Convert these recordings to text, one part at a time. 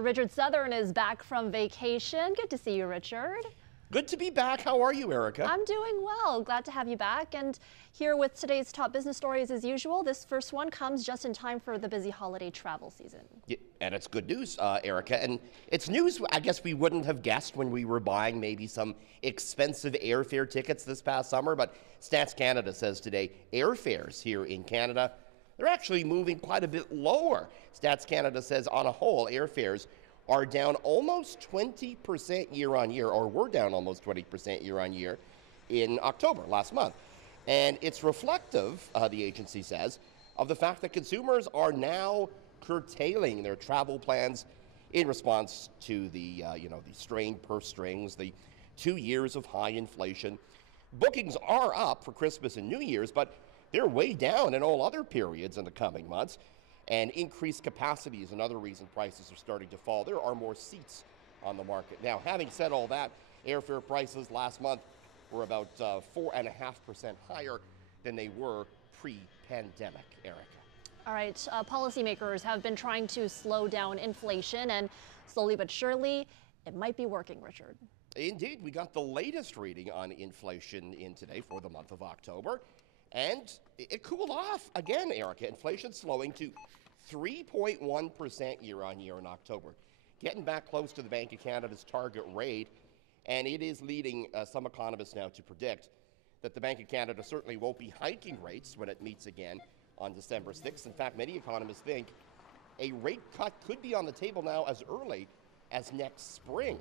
Richard Southern is back from vacation. Good to see you, Richard. Good to be back. How are you, Erica? I'm doing well. Glad to have you back. And here with today's top business stories as usual. This first one comes just in time for the busy holiday travel season. Yeah, and it's good news, Erica. And it's news I guess we wouldn't have guessed when we were buying maybe some expensive airfare tickets this past summer. But Stats Canada says today airfares here in Canada, they're actually moving quite a bit lower. Stats Canada says on a whole, airfares are down almost 20% year on year, or were down almost 20% year on year in October last month. And it's reflective, the agency says, of the fact that consumers are now curtailing their travel plans in response to the strained purse strings, the 2 years of high inflation. Bookings are up for Christmas and New Year's, but they're way down in all other periods in the coming months. And increased capacity is another reason prices are starting to fall. There are more seats on the market. Now, having said all that, airfare prices last month were about 4.5% higher than they were pre-pandemic, Erica. All right, policymakers have been trying to slow down inflation, and slowly but surely, it might be working, Richard. Indeed, we got the latest reading on inflation in today for the month of October. And it cooled off again, Erica. Inflation slowing to 3.1% year on year in October, getting back close to the Bank of Canada's target rate. And it is leading some economists now to predict that the Bank of Canada certainly won't be hiking rates when it meets again on December 6th. In fact, many economists think a rate cut could be on the table now as early as next spring.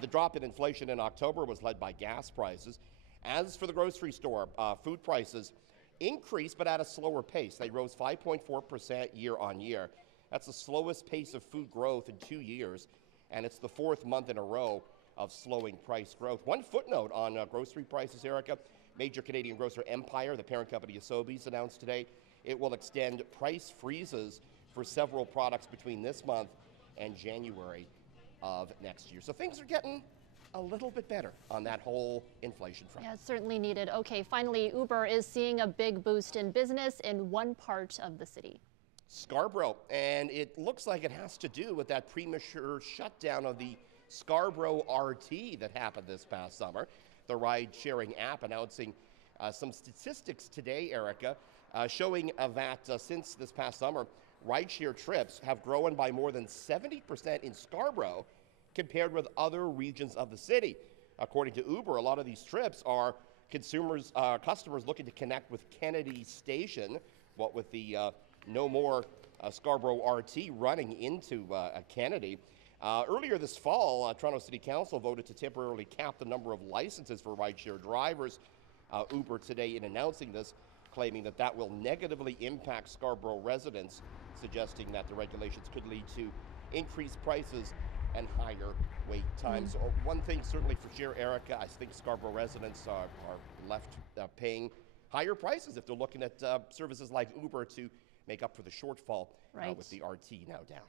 The drop in inflation in October was led by gas prices. As for the grocery store, food prices increased, but at a slower pace. They rose 5.4% year on year. That's the slowest pace of food growth in 2 years, and it's the fourth month in a row of slowing price growth. One footnote on grocery prices, Erica. Major Canadian grocer Empire, the parent company of Sobeys, announced today it will extend price freezes for several products between this month and January of next year. So things are getting a little bit better on that whole inflation front. Yeah, it's certainly needed. Okay, finally, Uber is seeing a big boost in business in one part of the city. Scarborough, and it looks like it has to do with that premature shutdown of the Scarborough RT that happened this past summer. The ride-sharing app announcing some statistics today, Erica, showing that since this past summer, rideshare trips have grown by more than 70% in Scarborough compared with other regions of the city. According to Uber, a lot of these trips are customers looking to connect with Kennedy Station, what with the no more Scarborough RT running into Kennedy. Earlier this fall, Toronto City Council voted to temporarily cap the number of licenses for rideshare drivers. Uber today, in announcing this, claiming that that will negatively impact Scarborough residents, suggesting that the regulations could lead to increased prices and higher wait times. One thing certainly for sure, Erica, I think Scarborough residents are left paying higher prices if they're looking at services like Uber to make up for the shortfall with the RT now down.